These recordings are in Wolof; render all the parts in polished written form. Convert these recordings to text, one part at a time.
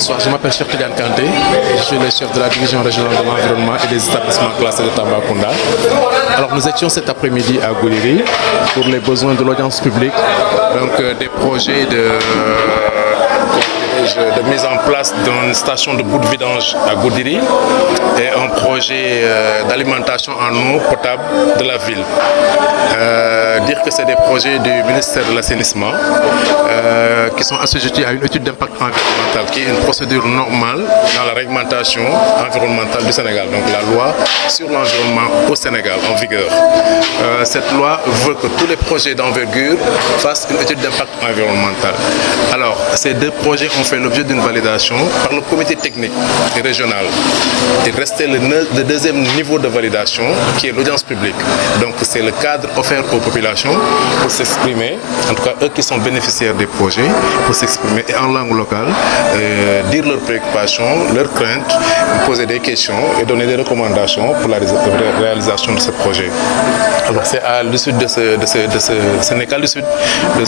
Bonsoir, je m'appelle Cheikh Tidiane Kanté, je suis le chef de la division régionale de l'environnement et des établissements classés de Tambacounda. Alors nous étions cet après-midi à Goudiri pour les besoins de l'audience publique, donc des projets de mise en place d'une station de bout de vidange à Goudiri et un projet d'alimentation en eau potable de la ville. Dire que c'est des projets du ministère de l'Assainissement qui sont assujettis à une étude d'impact environnemental qui est une procédure normale dans la réglementation environnementale du Sénégal, donc la loi sur l'environnement au Sénégal en vigueur. Cette loi veut que tous les projets d'envergure fassent une étude d'impact environnemental. Alors, ces deux projets ont fait l'objet d'une validation par le comité technique régional. Il restait le deuxième niveau de validation qui est l'audience publique. Donc c'est le cadre offert aux populations pour s'exprimer, en tout cas eux qui sont bénéficiaires des projets, pour s'exprimer et en langue locale, dire leurs préoccupations, leurs craintes, poser des questions et donner des recommandations pour la réalisation de ce projet. Alors c'est à l'issue de ce n'est qu'à l'issue de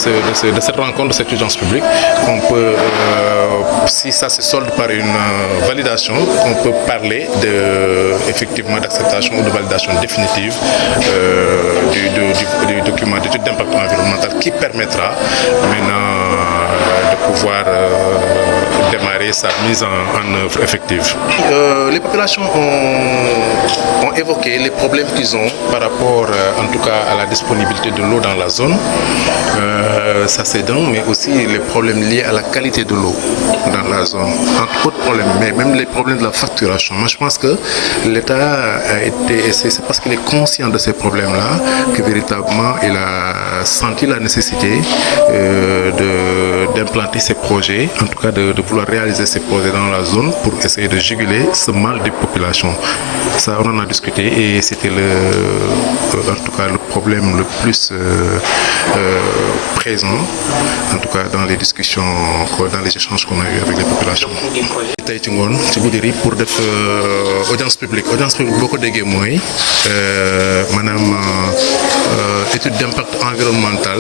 cette rencontre, de cette audience publique, qu'on peut, si ça se solde par une validation, on peut parler effectivement d'acceptation ou de validation définitive du document d'étude d'impact environnemental qui permettra maintenant de pouvoir démarrer sa mise en œuvre effective. Les populations ont évoqué les problèmes qu'ils ont par rapport en tout cas à la disponibilité de l'eau dans la zone, ça c'est d'un, mais aussi les problèmes liés à la qualité de l'eau dans la zone, entre autres problèmes, mais même les problèmes de la facturation. Moi je pense que l'État a été, c'est parce qu'il est conscient de ces problèmes-là que véritablement il a senti la nécessité d'implanter ces projets, en tout cas de vouloir réaliser ces projets dans la zone pour essayer de juguler ce mal des populations. Ça on en a discuté et c'était en tout cas le problème le plus présent, en tout cas dans les discussions, dans les échanges qu'on a eu avec les populations. tey ci ngoon ci Goudiri pour def audience publique boo ko déggee mooy maanaam étude d'impact environnemental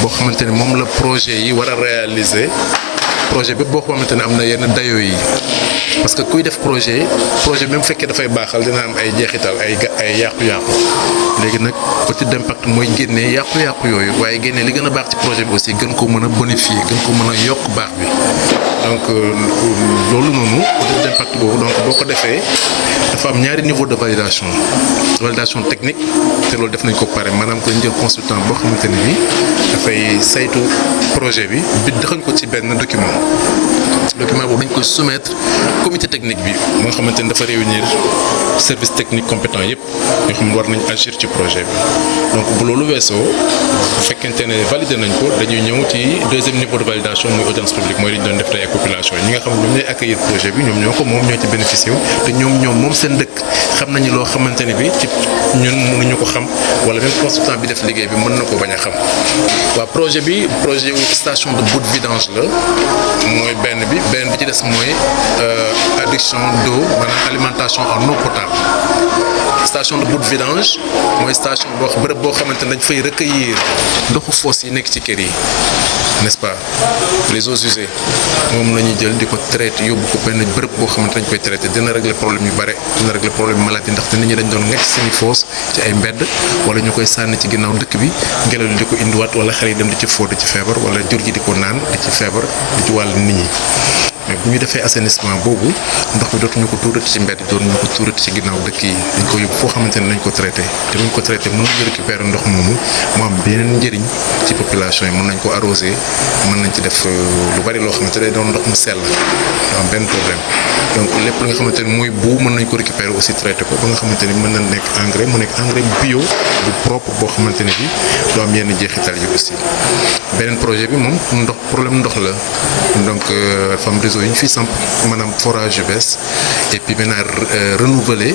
boo xamante ne moom la projet yi war a réaliser projet bépp boo xamante ne am na yenn dayoo yi parce que kuy def projet même fekkee dafay baaxal dina am ay jeexital ay yàqu-yàqu léegi nag étude d'impact mooy génne yàqu-yàqu yooyu waaye génne li gën a baax ci projet bi aussi gën ko mën a bonifier gën ko mën a yokk baax bi donc loolu noonu étude d'impact boobu donc boo ko defee dafa am ñaari niveau de validation technique te loolu def nañ ko pare maanaam ko ñu jël consultant boo xamante ne bi dafay saytu projet bi daxañ ko ci benn document boobu dañ koy soumettre comité technique bi moo xamante ne dafa réunir service technique compétent yëpp yoo xam ne war nañ agir ci projet bi donc bu loolu weesoo bu fekkente ne validé nañ ko dañuy ñëw ci deuxième niveau de validation muy audience publique mooy li ñu doon def tey ak population yi ñi nga xam ne ñoom ñooy accueillir projet bi ñoom ñoo ko moom ñoo ci bénéficié wu te ñoom seen dëkk xam nañu loo xamante ne bi ci ñun mënuñu ko xam wala même consultant bi def liggéey bi mën na ko bañ a xam. waaw projet station de bout de vidange la mooy benn bi ci des mooy adduction d'eau maanaam alimentation en eau potable. Station de bout de vidange mooy station bërëb boo xamante ne dañ fay recueillir ndoxu fosse yi nekk ci kër yi n'est-ce pas les eaux usées moom la ñuy jël di ko traité yóbbu ko benn bërëb boo xamante dañ koy traité dina régler problème yu bare dina régler problème maladie ndaxte nit ñi dañ doon ngecc seeni fosse ci ay mbedd wala ñu koy sànni ci ginnaaw dëkk bi ngelaw li di ko indiwaat wala xale yi dem di ci fóot di ci feebar wala jur gi di ko naan di ci feebar di ci wàll nit ñi. mais bu ñu defee assainissement boobu ndox mi dootuñu ko tuurati ci mbedd dootuñu ko tuurati ci ginnaaw dëkk yi dañ ko yóbbu foo xamante ne nañ ko traité te buñ ko traité mën nañu récupérer ndox moomu mu am beneen njëriñ ci population yi mën nañ ko arroser mën nañ ci def lu bari loo xamante ne doon ndox mu sell du am benn problème donc lépp li nga xamante ne mooy bu mën nañ ko récupérer aussi traité ko ba nga xamante ni mën na nekk engrais mu nekk engrais bio bu propre boo xamante ne bi du am yenn jeexital yi aussi beneen projet bi moom problème ndox la donc femme réseau yi ñu fi samp maanaam forage yu bees et puis maintenant renouveler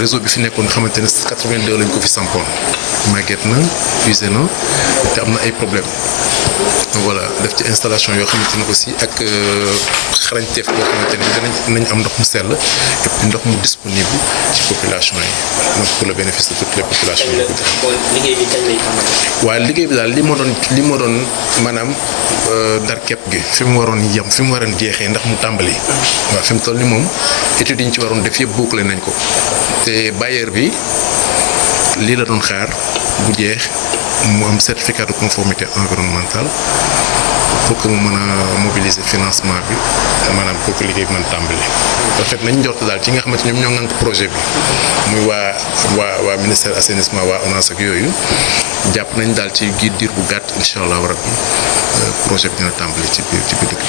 réseau bi fi nekkoon xamante ne 82 lañ ko fi sampoon màgget na usé na te am na ay problème voilà def ci installation yoo xamante ne aussi ak xarañteef boo xamante ne dinañ am ndox mu sell et puis ndox mu disponible ci population yi donc pour le bénéfice de toutes les populations yi. liggéey bi kañ lay tàmbali. waaye liggéey bi daal li ma doon maanaam ndar képp gi fi mu waroon yem fi mu waroon jeexee ndax mu tàmbali. waaw fi mu toll ni moom études yi ñu ci waroon def yëpp bouclé nañ ko te bailleur bi lii la doon xaar bu jeex mu am certificat de conformité environnementale pour que mu mën a mobiliser financement bi maanaam pour que liggéey bi mën tàmbali. en fait nañ njort daal ci nga xamante ñoom ñoo ŋànk projet bi muy waa ministère assainissement waa ONAS ak yooyu jàpp nañ daal ci diir bu gàtt incha allah rabbi projet bi dina tàmbali ci biir dëkk bi.